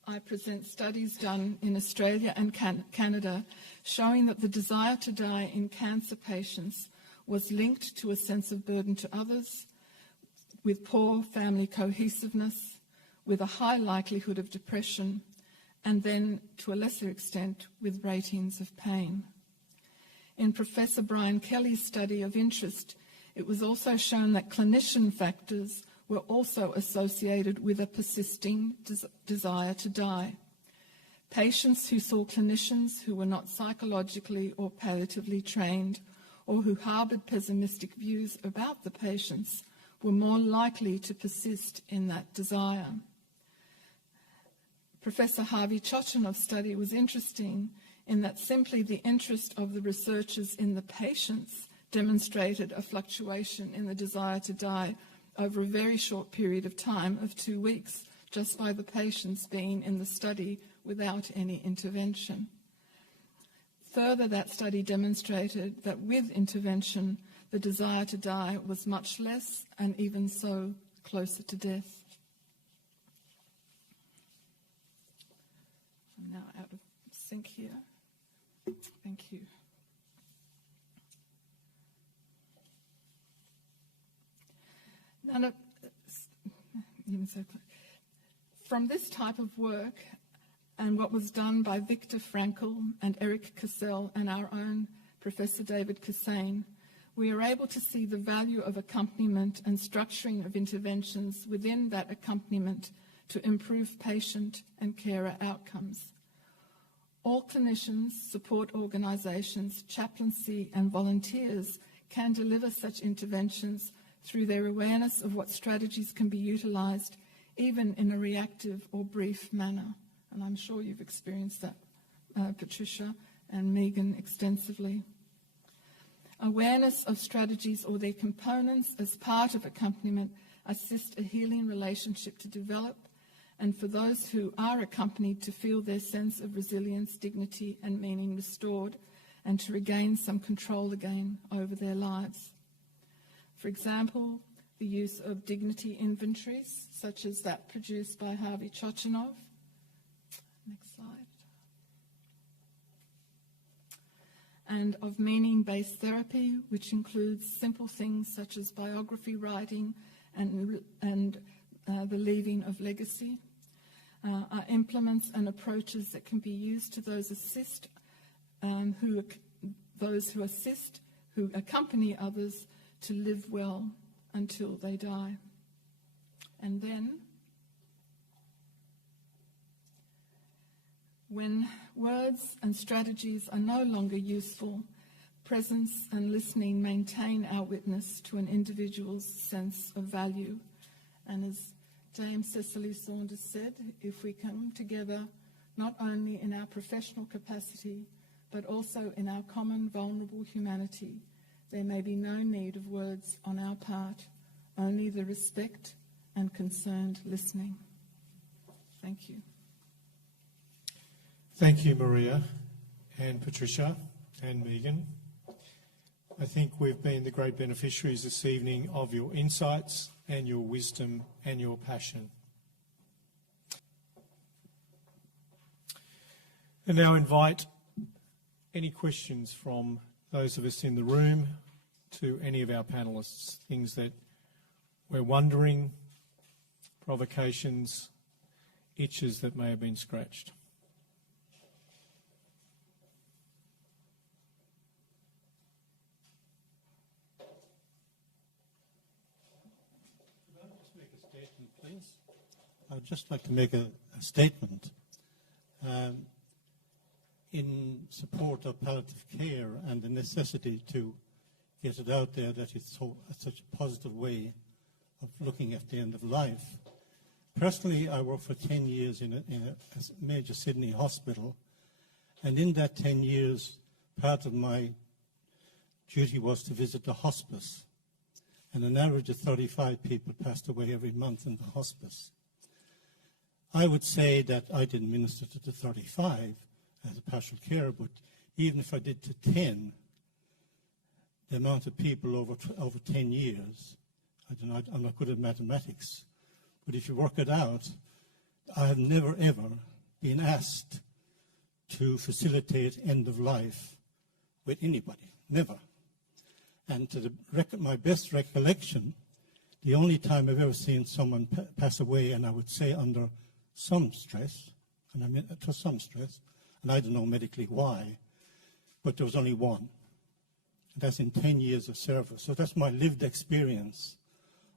I present studies done in Australia and Canada showing that the desire to die in cancer patients was linked to a sense of burden to others, with poor family cohesiveness, with a high likelihood of depression, and then, to a lesser extent, with ratings of pain. In Professor Brian Kelly's study of interest, it was also shown that clinician factors were also associated with a persisting desire to die. Patients who saw clinicians who were not psychologically or palliatively trained or who harboured pessimistic views about the patients were more likely to persist in that desire. Professor Harvey Chochanov's study was interesting in that simply the interest of the researchers in the patients demonstrated a fluctuation in the desire to die over a very short period of time of 2 weeks, just by the patients being in the study without any intervention. Further, that study demonstrated that with intervention, the desire to die was much less and even so closer to death. I'm now out of sync here. Thank you. From this type of work and what was done by Viktor Frankl and Eric Cassell and our own Professor David Kassane, we are able to see the value of accompaniment and structuring of interventions within that accompaniment to improve patient and carer outcomes. All clinicians, support organisations, chaplaincy and volunteers can deliver such interventions through their awareness of what strategies can be utilised, even in a reactive or brief manner. And I'm sure you've experienced that, Patricia and Megan, extensively. Awareness of strategies or their components as part of accompaniment assist a healing relationship to develop, and for those who are accompanied to feel their sense of resilience, dignity and meaning restored, and to regain some control again over their lives. For example, the use of dignity inventories, such as that produced by Harvey Chochanov. Next slide. And of meaning-based therapy, which includes simple things such as biography writing and the leaving of legacy, are implements and approaches that can be used to those who accompany others to live well until they die. And then, when words and strategies are no longer useful, presence and listening maintain our witness to an individual's sense of value. And as Dame Cecily Saunders said, if we come together not only in our professional capacity, but also in our common vulnerable humanity, there may be no need of words on our part, only the respect and concerned listening. Thank you. Thank you, Maria and Patricia and Megan. I think we've been the great beneficiaries this evening of your insights and your wisdom and your passion. And now invite any questions from those of us in the room to any of our panellists, things that we're wondering, provocations, itches that may have been scratched. questions? I'd just like to make a statement in support of palliative care and the necessity to get it out there that it's such a positive way of looking at the end of life. Personally, I worked for 10 years in a major Sydney hospital, and in that 10 years, part of my duty was to visit the hospice, and an average of 35 people passed away every month in the hospice. I would say that I didn't minister to the 35 as a partial carer, but even if I did to 10, the amount of people over 10 years, I'm not good at mathematics, but if you work it out, I have never ever been asked to facilitate end of life with anybody, never. And to my best recollection, the only time I've ever seen someone pass away, and I would say under some stress, and I mean it was some stress, and I don't know medically why, but there was only one. And that's in 10 years of service. So that's my lived experience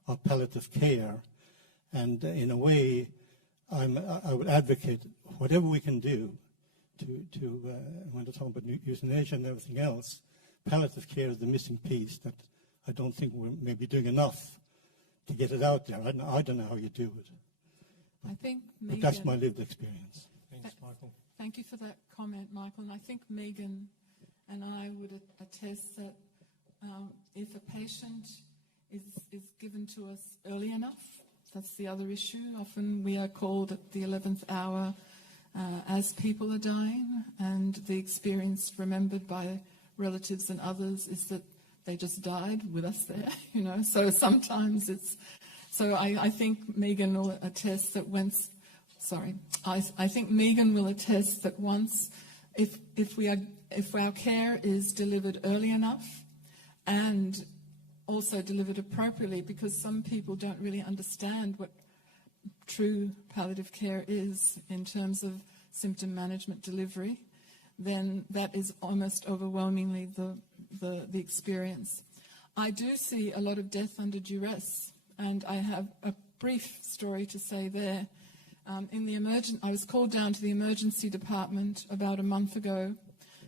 of palliative care. And in a way, I would advocate whatever we can do when we're talking about euthanasia and everything else, palliative care is the missing piece that I don't think we're maybe doing enough to get it out there. I don't know how you do it. I think but that's my lived experience. Thanks, Michael. Thank you for that comment, Michael. And I think Megan and I would attest that if a patient is given to us early enough, that's the other issue. Often we are called at the 11th hour as people are dying, and the experience remembered by relatives and others is that they just died with us there, you know. So sometimes it's... So I think Megan will attest that once... Sorry. I think Megan will attest that once, if our care is delivered early enough and also delivered appropriately, because some people don't really understand what true palliative care is in terms of symptom management delivery, then that is almost overwhelmingly the experience. I do see a lot of death under duress, and I have a brief story to say there. I was called down to the emergency department about a month ago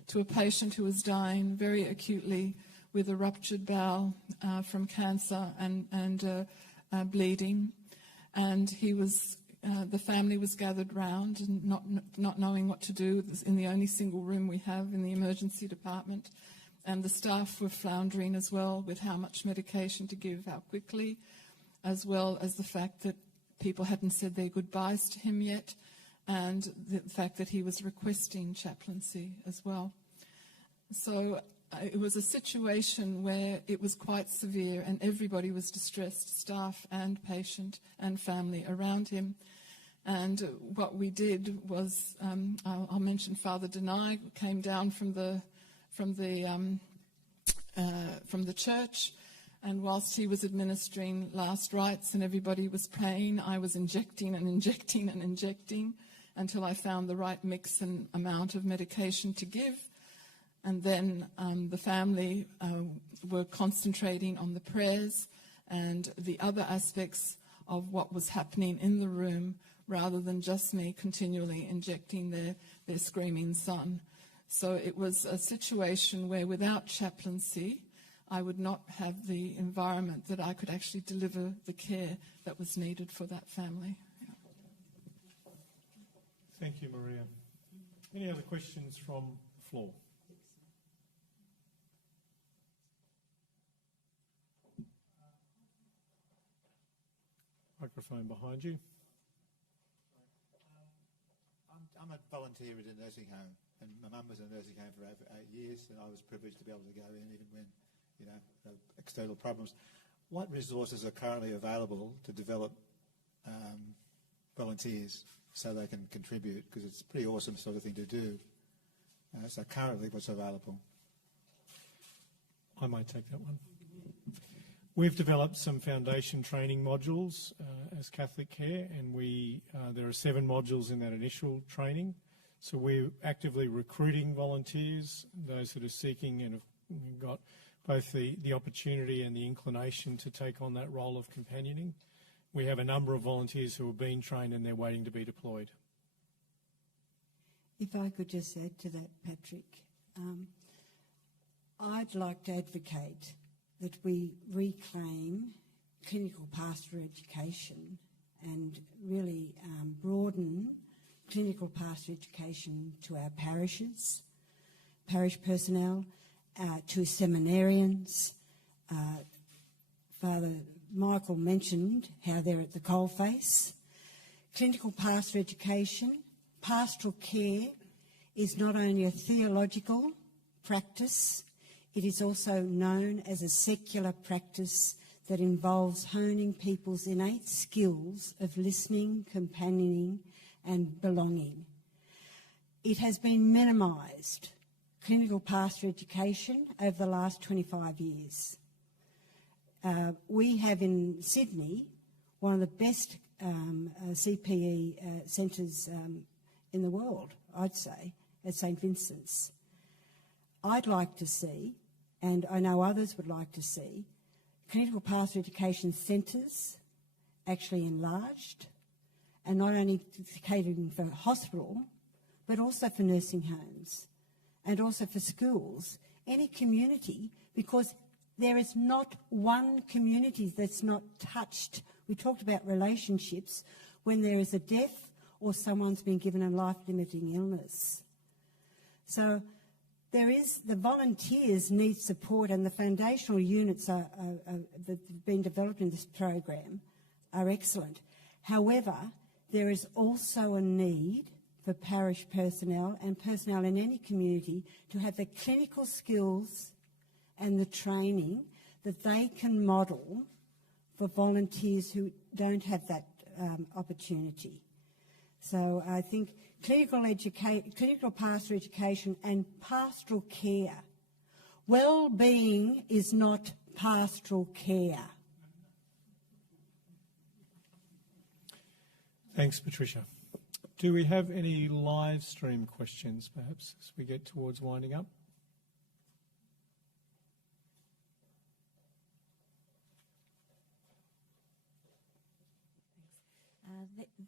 to a patient who was dying very acutely with a ruptured bowel from cancer and bleeding. And the family was gathered round and not knowing what to do. It was in the only single room we have in the emergency department. And the staff were floundering as well with how much medication to give, how quickly, as well as the fact that people hadn't said their goodbyes to him yet, and the fact that he was requesting chaplaincy as well. So it was a situation where it was quite severe and everybody was distressed, staff and patient and family around him. And what we did was, I'll mention Father Denai came down from the church, and whilst he was administering last rites and everybody was praying, I was injecting and injecting and injecting until I found the right mix and amount of medication to give. And then the family were concentrating on the prayers and the other aspects of what was happening in the room, rather than just me continually injecting their screaming son. So it was a situation where without chaplaincy, I would not have the environment that I could actually deliver the care that was needed for that family. Yeah. Thank you, Maria. Any other questions from the floor? Microphone behind you. I'm a volunteer at a nursing home, and my mum was in a nursing home for over 8 years, and I was privileged to be able to go in even when, external problems. What resources are currently available to develop volunteers so they can contribute? Because it's a pretty awesome sort of thing to do. So currently, what's available? I might take that one. We've developed some foundation training modules as Catholic Care, and there are 7 modules in that initial training. So we're actively recruiting volunteers, those that are seeking and have got both the opportunity and the inclination to take on that role of companioning. we have a number of volunteers who have been trained and they're waiting to be deployed. If I could just add to that, Patrick, I'd like to advocate that we reclaim clinical pastoral education and really broaden clinical pastoral education to our parishes, parish personnel, to seminarians. Father Michael mentioned how they're at the coalface. Clinical pastoral education, pastoral care is not only a theological practice, it is also known as a secular practice that involves honing people's innate skills of listening, companioning and belonging. It has been minimised, clinical pastoral education, over the last 25 years. We have in Sydney one of the best CPE centres in the world, I'd say, at St Vincent's. I'd like to see, and I know others would like to see, clinical pastoral education centres actually enlarged, and not only catering for hospital, but also for nursing homes and also for schools, any community, because there is not one community that's not touched. We talked about relationships when there is a death or someone's been given a life-limiting illness. So the volunteers need support, and the foundational units that have been developed in this program are excellent. However, there is also a need for parish personnel and personnel in any community to have the clinical skills and the training that they can model for volunteers who don't have that opportunity. So I think clinical pastoral education and pastoral care. Well-being is not pastoral care. Thanks, Patricia. Do we have any live stream questions, perhaps, as we get towards winding up?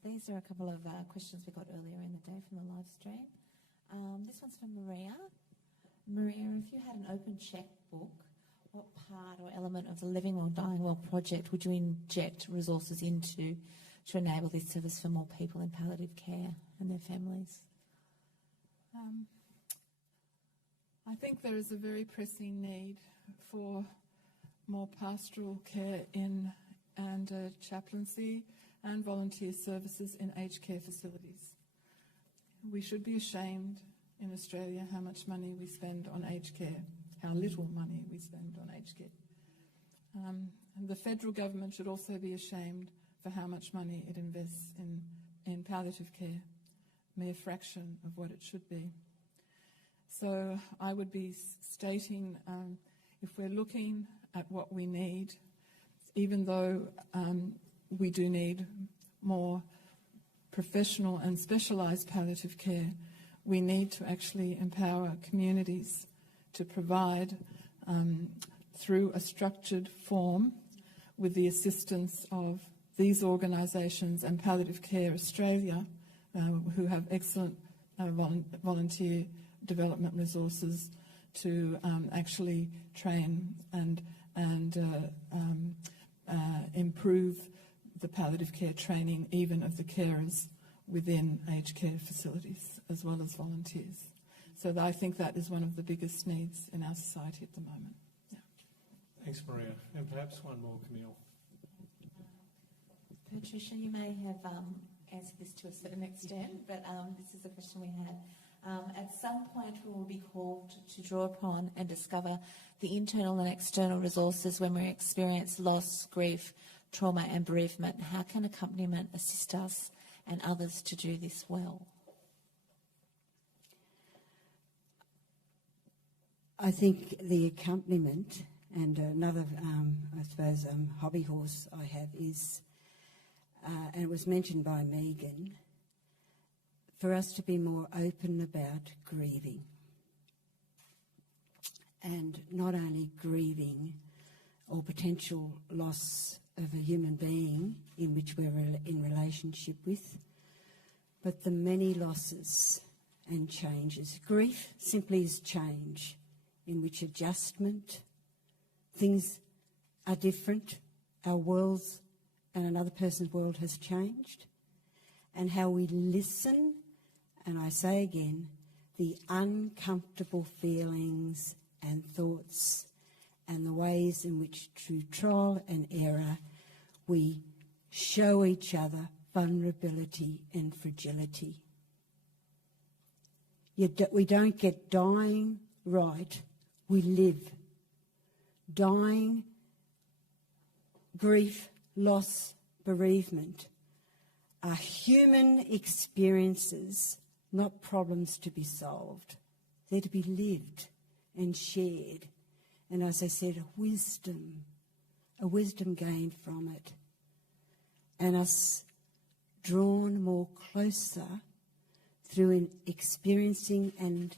These are a couple of questions we got earlier in the day from the live stream. This one's from Maria. Maria, if you had an open checkbook, what part or element of the Living Well, Dying Well project would you inject resources into to enable this service for more people in palliative care and their families? I think there is a very pressing need for more pastoral care and chaplaincy and volunteer services in aged care facilities. We should be ashamed in Australia how much money we spend on aged care, how little money we spend on aged care. And the federal government should also be ashamed for how much money it invests in palliative care, a mere fraction of what it should be. So I would be stating, if we're looking at what we need, even though we do need more professional and specialised palliative care, we need to actually empower communities to provide through a structured form with the assistance of these organisations and Palliative Care Australia, who have excellent volunteer development resources to actually train and improve the palliative care training even of the carers within aged care facilities as well as volunteers. So I think that is one of the biggest needs in our society at the moment. Yeah. Thanks, Maria. And perhaps one more, Camille. Patricia, you may have answered this to a certain extent, but this is a question we had. At some point we will be called to draw upon and discover the internal and external resources when we experience loss, grief, trauma and bereavement. How can accompaniment assist us and others to do this well? I think the accompaniment, and another, I suppose, hobby horse I have is, and it was mentioned by Megan, for us to be more open about grieving. And not only grieving or potential loss of a human being in which we're in relationship with, but the many losses and changes. Grief simply is change in which adjustment, things are different, our worlds and another person's world has changed, and how we listen, and I say again, the uncomfortable feelings and thoughts and the ways in which through trial and error we show each other vulnerability and fragility. We don't get dying right, we live. Dying, grief, loss, bereavement are human experiences, not problems to be solved. They're to be lived and shared. And as I said, a wisdom gained from it. And us drawn more closer through experiencing and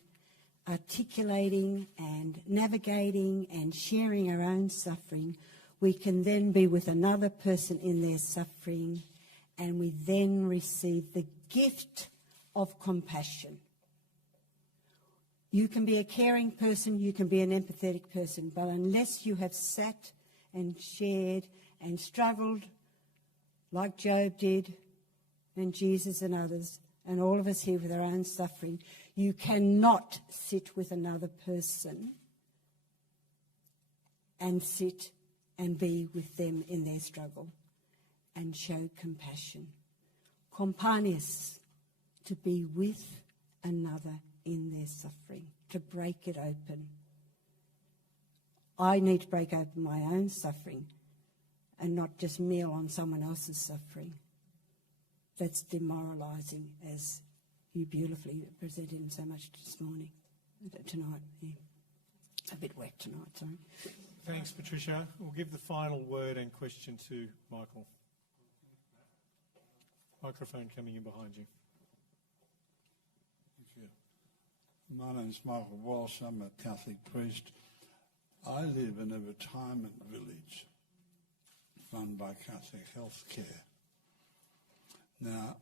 articulating and navigating and sharing our own suffering, we can then be with another person in their suffering, and we then receive the gift of compassion. You can be a caring person, you can be an empathetic person, but unless you have sat and shared and struggled like Job did, and Jesus and others, and all of us here with our own suffering, you cannot sit with another person and sit and be with them in their struggle and show compassion. Companies, to be with another in their suffering, to break it open. I need to break open my own suffering and not just meal on someone else's suffering. That's demoralising, as you beautifully presented so much tonight. Yeah. A bit wet tonight, sorry. Thanks, Patricia. We'll give the final word and question to Michael. Microphone coming in behind you. Thank you. My name's Michael Walsh. I'm a Catholic priest. I live in a retirement village run by Catholic Health Care. Now,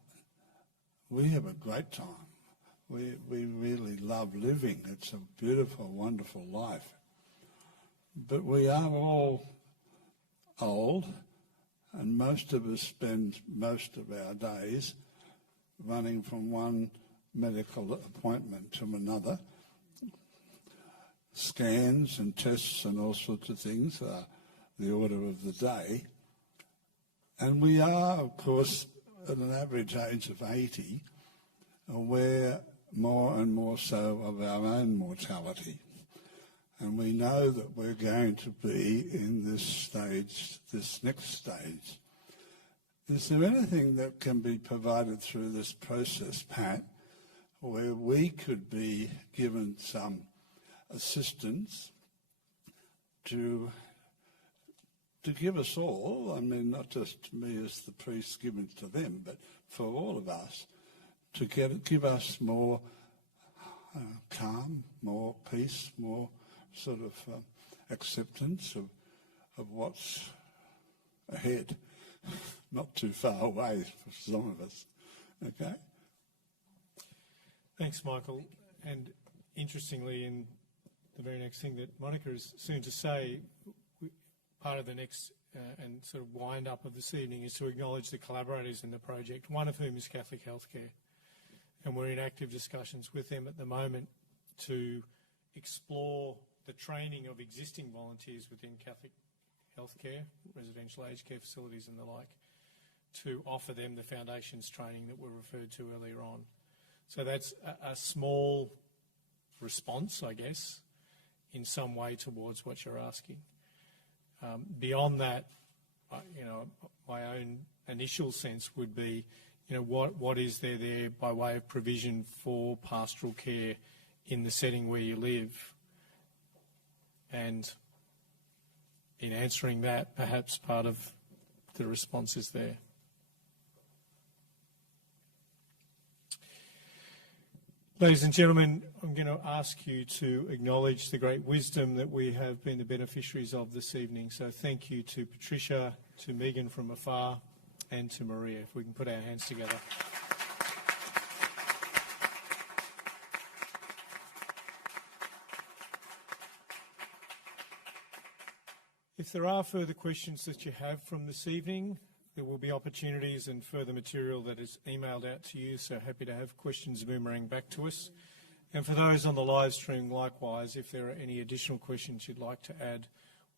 we have a great time. We really love living. It's a beautiful, wonderful life. But we are all old, and most of us spend most of our days running from one medical appointment to another. Scans and tests and all sorts of things are the order of the day. And we are, of course, at an average age of 80, aware more and more so of our own mortality. And we know that we're going to be in this stage, this next stage. Is there anything that can be provided through this process, Pat, where we could be given some assistance to give us all, I mean, not just me as the priest given to them, but for all of us, to give us more calm, more peace, more sort of acceptance of what's ahead, not too far away for some of us. Okay? Thanks, Michael. And interestingly, in the very next thing that Monica is soon to say, part of the next and sort of wind up of this evening is to acknowledge the collaborators in the project, one of whom is Catholic Health Care. And we're in active discussions with them at the moment to explore the training of existing volunteers within Catholic Health Care, residential aged care facilities and the like, to offer them the foundations training that were referred to earlier on. So that's a small response, I guess, in some way towards what you're asking. Beyond that, my own initial sense would be, what is there by way of provision for pastoral care in the setting where you live? And in answering that, perhaps part of the response is there. Ladies and gentlemen, I'm going to ask you to acknowledge the great wisdom that we have been the beneficiaries of this evening. So thank you to Patricia, to Megan from afar, and to Maria. If we can put our hands together. If there are further questions that you have from this evening, there will be opportunities and further material that is emailed out to you, so happy to have questions boomerang back to us. And for those on the live stream, likewise, if there are any additional questions you'd like to add,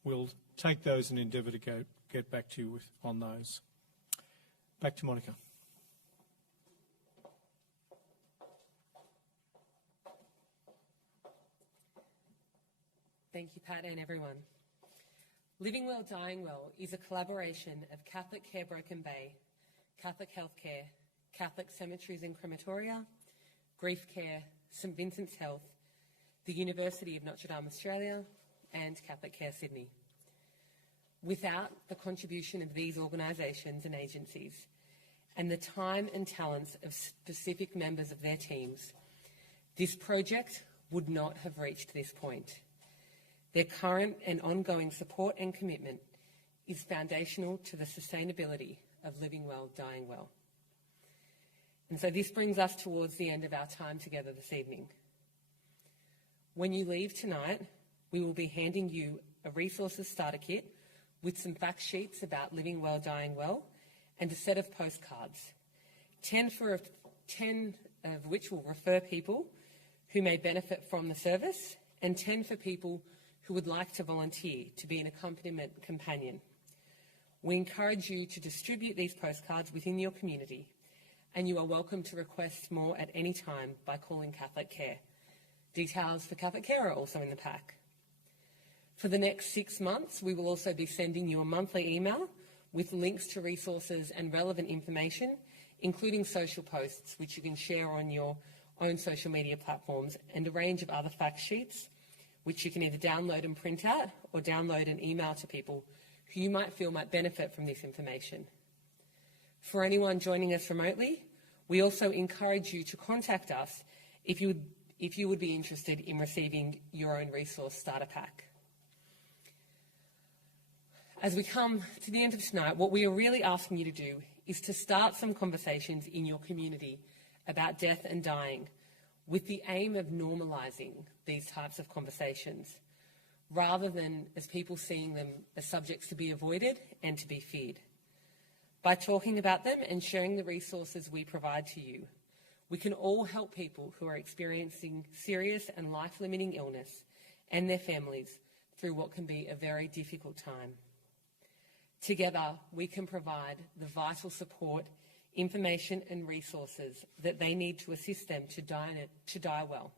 we'll take those and endeavour to get back to you on those. Back to Monica. Thank you, Pat, and everyone. Living Well, Dying Well is a collaboration of Catholic Care Broken Bay, Catholic Healthcare, Catholic Cemeteries and Crematoria, Grief Care, St Vincent's Health, the University of Notre Dame Australia, and Catholic Care Sydney. Without the contribution of these organisations and agencies, and the time and talents of specific members of their teams, this project would not have reached this point. Their current and ongoing support and commitment is foundational to the sustainability of Living Well, Dying Well. And so this brings us towards the end of our time together this evening. When you leave tonight, we will be handing you a resources starter kit with some fact sheets about Living Well, Dying Well, and a set of postcards, 10 of which will refer people who may benefit from the service, and 10 for people who would like to volunteer to be an accompaniment companion. We encourage you to distribute these postcards within your community, and you are welcome to request more at any time by calling Catholic Care. Details for Catholic Care are also in the pack. For the next 6 months, we will also be sending you a monthly email with links to resources and relevant information, including social posts, which you can share on your own social media platforms, and a range of other fact sheets, which you can either download and print out or download and email to people who you might feel might benefit from this information. For anyone joining us remotely, we also encourage you to contact us if you would be interested in receiving your own resource starter pack. As we come to the end of tonight, what we are really asking you to do is to start some conversations in your community about death and dying, with the aim of normalising these types of conversations, rather than as people seeing them as subjects to be avoided and to be feared. By talking about them and sharing the resources we provide to you, we can all help people who are experiencing serious and life-limiting illness and their families through what can be a very difficult time. Together, we can provide the vital support, information and resources that they need to assist them to die well,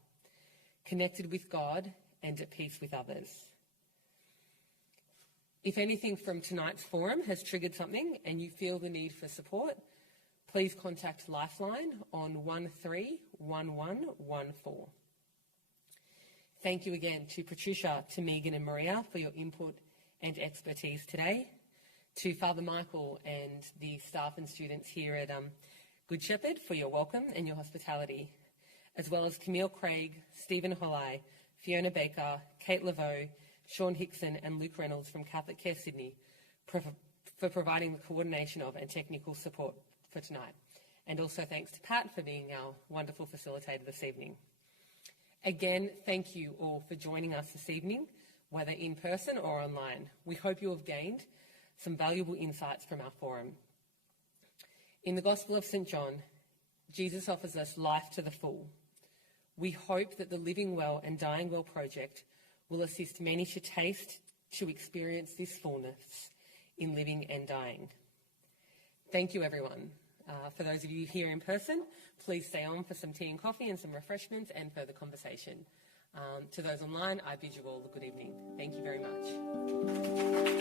connected with God and at peace with others. If anything from tonight's forum has triggered something and you feel the need for support, please contact Lifeline on 131114. Thank you again to Patricia, to Megan and Maria for your input and expertise today, to Father Michael and the staff and students here at Good Shepherd for your welcome and your hospitality, as well as Camille Craig, Stephen Holley, Fiona Baker, Kate Laveau, Sean Hickson and Luke Reynolds from Catholic Care Sydney for providing the coordination of and technical support for tonight. And also thanks to Pat for being our wonderful facilitator this evening. Again, thank you all for joining us this evening, whether in person or online. We hope you have gained some valuable insights from our forum. In the Gospel of St. John, Jesus offers us life to the full. We hope that the Living Well and Dying Well project will assist many to taste, to experience this fullness in living and dying. Thank you, everyone. For those of you here in person, please stay on for some tea and coffee and some refreshments and further conversation. To those online, I bid you all a good evening. Thank you very much.